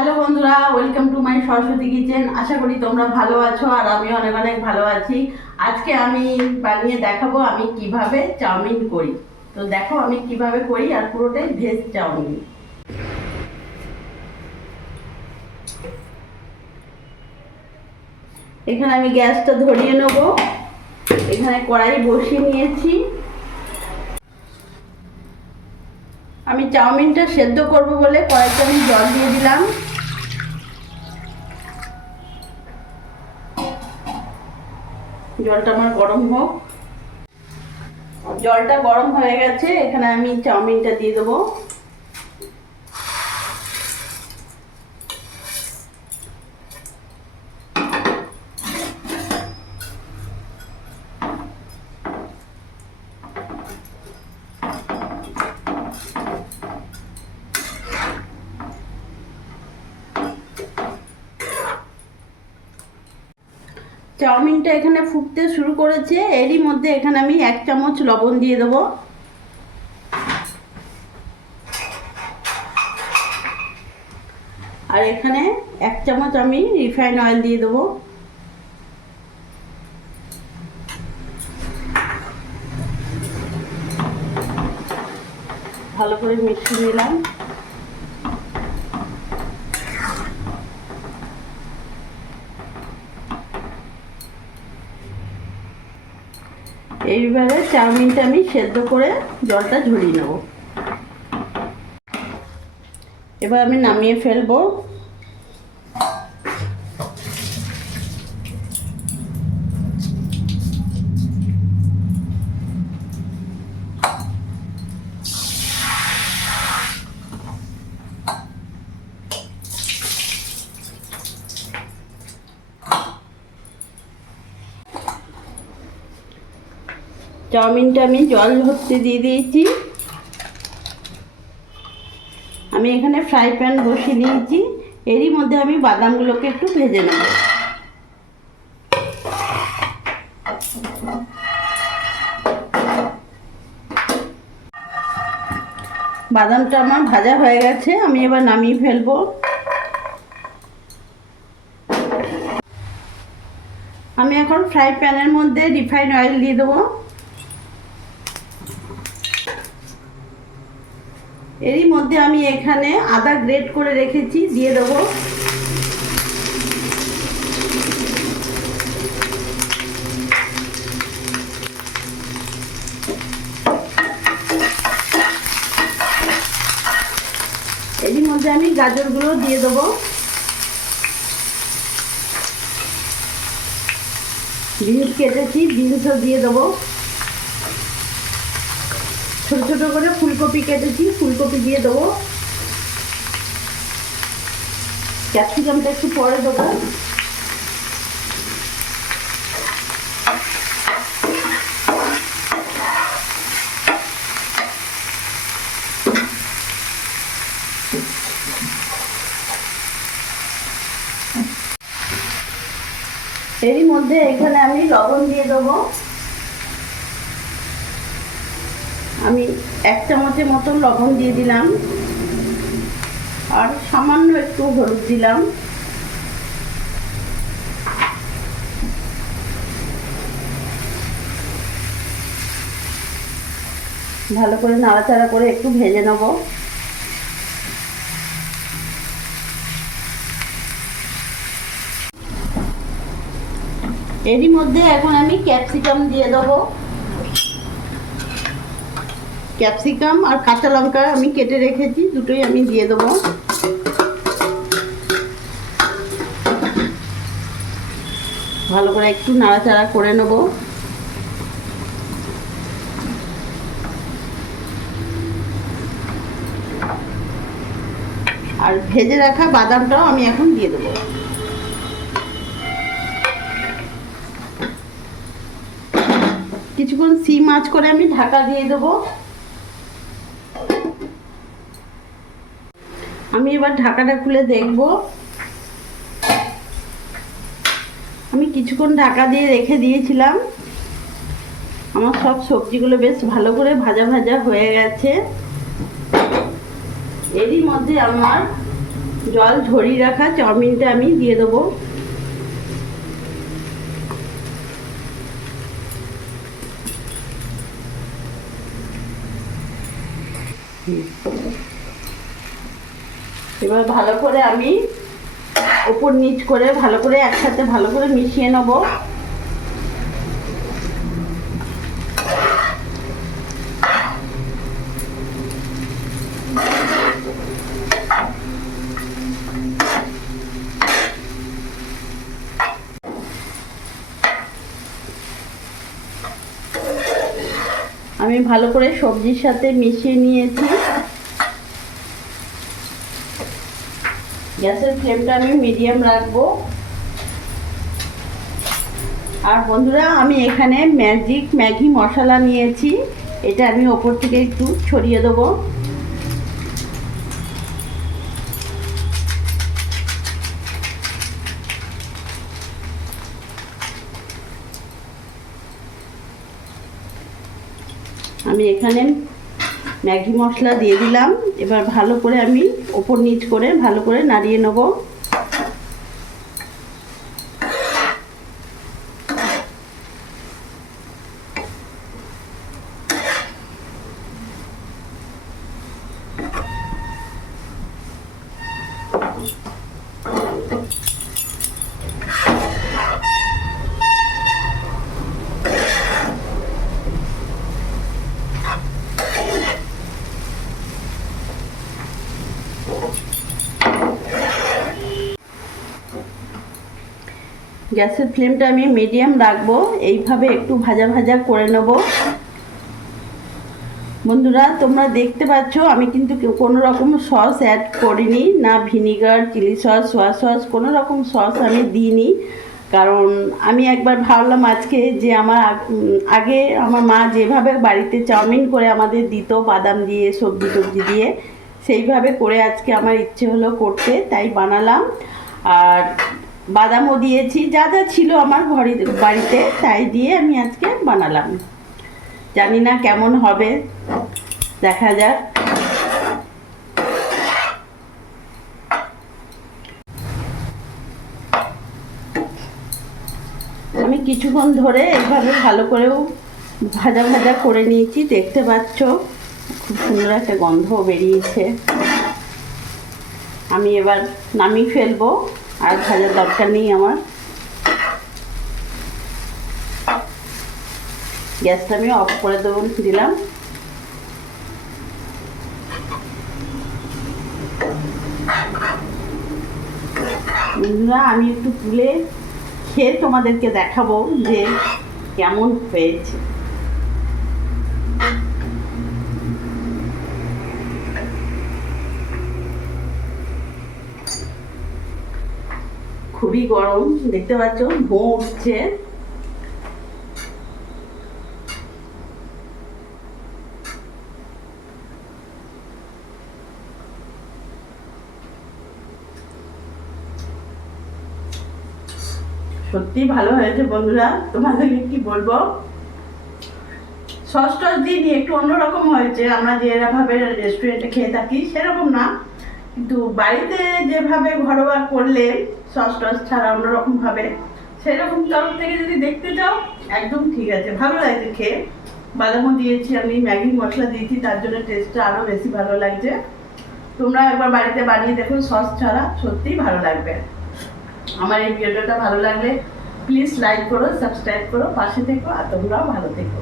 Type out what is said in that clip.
Hello বন্ধুরা, welcome to my Saraswati kitchen. আশা করি তোমরা ভালো আছো আর আমি অনেক অনেক ভালো আছি। আজকে আমি বানিয়ে দেখাবো আমি কিভাবে চাউমিন করি। তো দেখো আমি কিভাবে করি, আর পুরোটাই ভেজ চাউমিন। এখানে আমি গ্যাসটা ধরিয়ে নেব। এখানে কড়াই বসিয়ে নিয়েছি। আমি চাউমিনটা সেদ্ধ করব বলে কড়াইতে আমি জল দিয়ে দিলাম। জলটা আমার গরম হোক। জলটা গরম হয়ে গেছে, এখানে আমি চাউমিনটা দিয়ে দেবো। চাউমিনটা এখানে ফুটতে শুরু করেছে, এরই মধ্যে এখানে আমি 1 চামচ লবণ দিয়ে দেবো। আর এখানে 1 চামচ আমি রিফাইন অয়েল দিয়ে দেবো। ভালো করে মিশিয়ে নিলাম। এইবারে চাউমিনটা আমি সেদ্ধ করে জলটা ঝরিয়ে নেব। এবার আমি নামিয়ে ফেলবো। চাউমিনটা আমি জল ঝরতে দিয়ে দিয়েছি। আমি এখানে ফ্রাই প্যান বসিয়ে দিয়েছি, এরই মধ্যে আমি বাদামগুলোকে একটু ভেজে নেব। বাদামটা আমার ভাজা হয়ে গেছে, আমি এবার নামিয়ে ফেলবো। আমি এখন ফ্রাই প্যানের মধ্যে রিফাইন অয়েল দিয়ে দেবো। এরই মধ্যে আমি এখানে আদা গ্রেট করে রেখেছি দিয়ে দেবো। এরই মধ্যে আমি গাজরগুলো দিয়ে দেবো। বিনস কেটেছি, বিনসও দিয়ে দেবো। ছোট ছোট করে ফুলকপি কেটেছি, ফুলকপি দিয়ে দেবো। ক্যাপসিকামটা একটু পরে দেবো। এরই মধ্যে এখানে আমি লবণ দিয়ে দেবো। আমি 1 চামচের মতো লবণ দিয়ে দিলাম, আর সামান্য একটু হলুদ দিলাম। ভালো করে নাড়াচাড়া করে একটু ভেজে নেব। এরই মধ্যে এখন আমি ক্যাপসিকাম দিয়ে দেবো। ক্যাপসিকাম আর কাঁচা লঙ্কা আমি কেটে রেখেছি, দুটোই আমি দিয়ে দেবো। ভালো করে একটু নাড়াচাড়া করে নেব। আর ভেজে রাখা বাদামটাও আমি এখন দিয়ে দেবো। কিছুক্ষণ সিম আঁচ করে আমি ঢাকা দিয়ে দেবো। আমি এবার ঢাকাটা খুলে দেখব। আমি কিছুক্ষণ ঢাকা দিয়ে রেখে দিয়েছিলাম। আমার সব সবজিগুলো বেশ ভালো করে ভাজা ভাজা হয়ে গেছে। এরই মধ্যে আমার জল ঝরিয়ে রাখা চাউমিনটা আমি দিয়ে দেবো। এবার ভালো করে আমি উপর নিচ করে ভালো করে একসাথে ভালো করে মিশিয়ে নেব। আমি ভালো করে সবজির সাথে মিশিয়ে নিয়েছি। গ্যাসের ফ্লেমটা আমি মিডিয়াম রাখবো। আর বন্ধুরা, আমি এখানে ম্যাজিক ম্যাগি মশলা নিয়েছি, এটা আমি ওপর থেকে একটু ছড়িয়ে দেবো। আমি এখানে ম্যাগি মশলা দিয়ে দিলাম। এবার ভালো করে আমি ওপর নিচ করে ভালো করে নাড়িয়ে নেব। গ্যাসের ফ্লেমটা আমি মিডিয়াম রাখবো। এইভাবে একটু ভাজা ভাজা করে নেব। বন্ধুরা, তোমরা দেখতে পাচ্ছ আমি কিন্তু কোনো রকম সস অ্যাড করিনি, না vinegar, chilli sauce, soya sauce, কোনো রকম সস আমি দিইনি। কারণ আমি একবার ভাবলাম আজকে যে আগে আমার মা যেভাবে বাড়িতে চাউমিন করে আমাদের দিত বাদাম দিয়ে সবজি টবজি দিয়ে, সেইভাবে করে আজকে আমার ইচ্ছে হলো করতে, তাই বানালাম। আর বাদামও দিয়েছি, যা যা ছিল আমার বাড়িতে তাই দিয়ে আমি আজকে বানালাম। জানি না কেমন হবে, দেখা যাক। আমি কিছুক্ষণ ধরে এইভাবে ভালো করেও ভাজা ভাজা করে নিয়েছি, দেখতে পাচ্ছ খুব সুন্দর একটা গন্ধ বেরিয়েছে। আমি এবার নামিয়ে ফেলবো, আর ভাজার দরকার নেই আমার। গ্যাসটা আমি অফ করে দিলাম। বন্ধুরা, আমি একটু তুলে খেয়ে তোমাদেরকে দেখাবো যে কেমন হয়েছে। খুবই গরম, দেখতে পাচ্ছ ধোঁয়া উঠছে। সত্যি ভালো হয়েছে বন্ধুরা, তোমাদেরকে কি বলবো। সস টস দিইনি, একটু অন্যরকম হয়েছে। আমরা যেভাবে রেস্টুরেন্টে খেয়ে থাকি সেরকম না, কিন্তু বাড়িতে যেভাবে ঘরোয়া করলে সস টস ছাড়া অন্যরকম ভাবে, সেরকম তরফ থেকে যদি দেখতে চাও একদম ঠিক আছে, ভালো লাগছে খেয়ে। বাদামও দিয়েছি আমি, ম্যাগি মশলা দিয়েছি, তার জন্য টেস্টটা আরও বেশি ভালো লাগছে। তোমরা একবার বাড়িতে বানিয়ে দেখো, সস ছাড়া সত্যিই ভালো লাগবে। আমার এই ভিডিওটা ভালো লাগলে প্লিজ লাইক করো, সাবস্ক্রাইব করো, পাশে থেকো, আর তোমরাও ভালো থেকো।